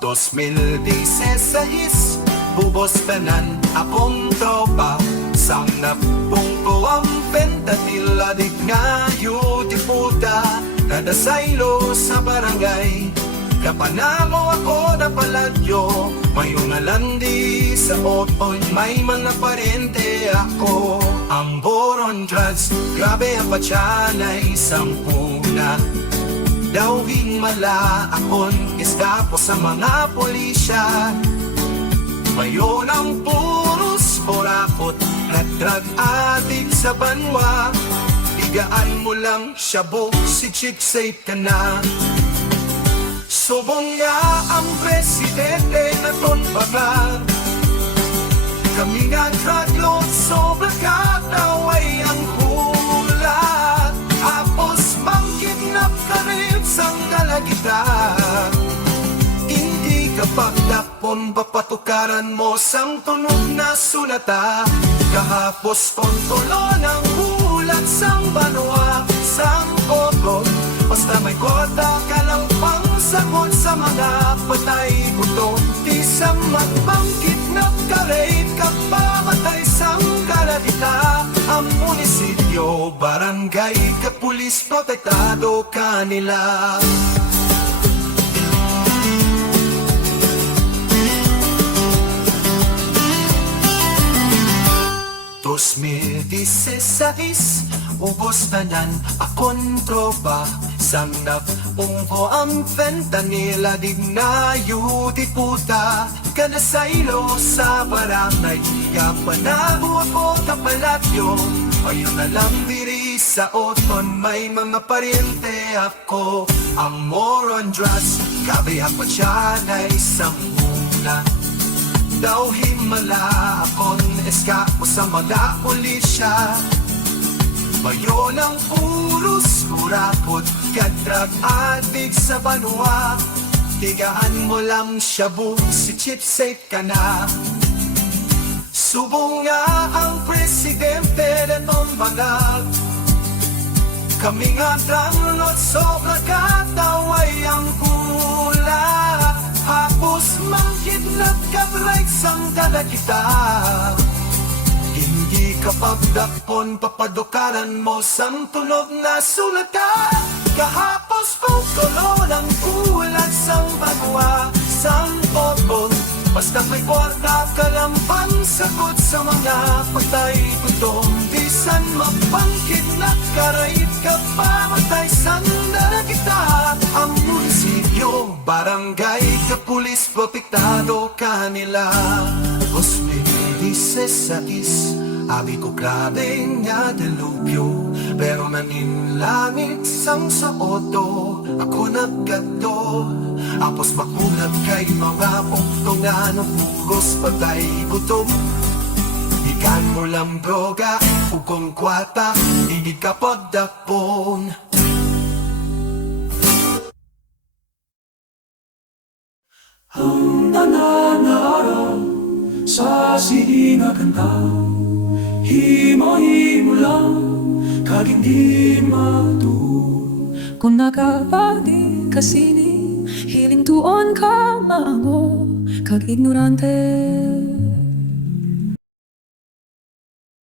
2016, bubos tanan akong tropa. Sangnap pungko ang fentanyl, adik ngayo di puta. Nadasaylo sa barangay, kapanamo ako na paladyo. Mayong alandi sa otoy, may mga parente ako. Ang boron drugs, grabe ang patsanay, sampuna. Dawing mala akon, iskapo sa mga polisya. Mayon ang puros, borakot, na drug addict sa banwa. Bigaan mo lang, syabog, si chip safe ka na. Subong nga ang presidente na tonbaga. Kami nga drug lord, sobra kataway ang hula. Tapos mang-kidnap ka rin sang dalagita. Hindi ka pagdapon, papatukaran mo sang tunog na sulata. Kahapos kontrolo ng hulat sang banwa, sang ogon. Basta may kota ka lang pang sagot sa mga patay gutom. Di sa magbangkidnap ka rin kapamatay sang kaladita. Ang munisipyo, barangay, kapulis, protektado ka nila. Dos mil dieciséis, ubos tanan akong tropa. Sangnap pungko ang fentanyl, adig ngayo di puta. Kanasaylo sa barangay, kapanabo ako kapalatyo. Ayun na lang diri sa oton, may mga pariente ako. Ang moron drugs, gabi ako siyanay sa mula. Daw himala akon, eskapo sa mga pulisya. Mayon ang puros, kurapot, kadrag adik sa banwa. Tigaan mo lang shabu, si chip safe ka na. Subong nga ang presidente na tumbanag. Kami nga danglot, sobra kataway ang hula. Hapos mang-kidnap ka like sang dalagita. Hindi ka pagdakpon, papadukaran mo sang tunog na sulata. Kahapos pagkulo ng ulat sang bagwa, sang pogon. Basta may kwarta ka lang pansagot sa mga patay gutom. Di san mapangkidnap ka, raid ka pamatay sang dalagita. Ang munisipyo, barangay, kapulis, protektado ka nila. 2016, abi ko grabe nga delubyo. Pero naninlangit sang sa oto, ako naggato. Apos makulat kay mga punkto nga no pugos patay gutom. Ikan mo lang droga, ukong kwata, hindi ka pagdakpon. Ang nananaaraw sa siningagan ka, himo-himo lang, kag hindi matu. Kung nakapagdi kasini, hiling tuon ka maango, kag ignorante.